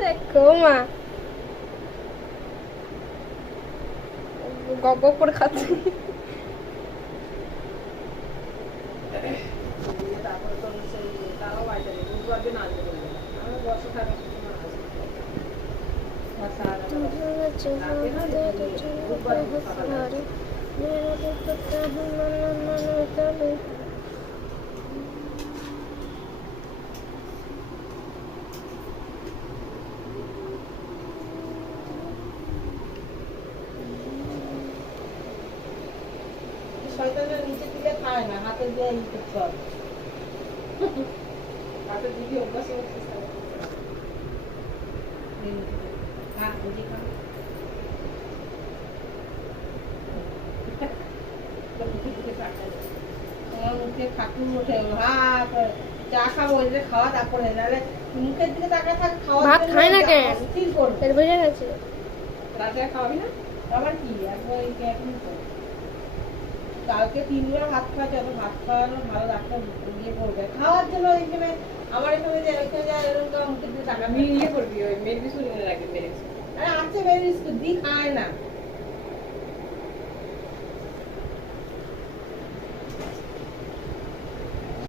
দেখো মা গপ গপ করে খাচ্ছে। তারপরে তো সেই তারাও বাড়িতে নেই, বুধবার দিন আসবে বলবে। আমি বর্ষা থাকা শয়তানের নিচে দিলে খায় না, হাতে দিয়ে ই করতে হবে। হাতে দিকে অভ্যাস হচ্ছে মুখে ঠাকুর ওঠে, ভাত চা খাবো, ওই যে খাওয়া তারপরে, নাহলে মুখের দিকে তাকায় থাকে, খাওয়া ভাত খায় না কেন? অস্থির করবে। পেট ভরে গেছে। রাতে আর খাওয়াবি না? আবার কি একবার এখন কালকে 3 বার ভাত খাওয়াচ্ছে, অত ভাত খাওয়ানো ভালো, ডাক্তার ইয়ে করবে খাওয়ার জন্য। এখানে আমার এখানে যে এখানে যায় এরকম মুখের দিকে তাকা মিলিয়ে করবি, ওই মেডিসিন রাখবি, মেডিসিন আরে আছে মেডিসিন দি খায় না।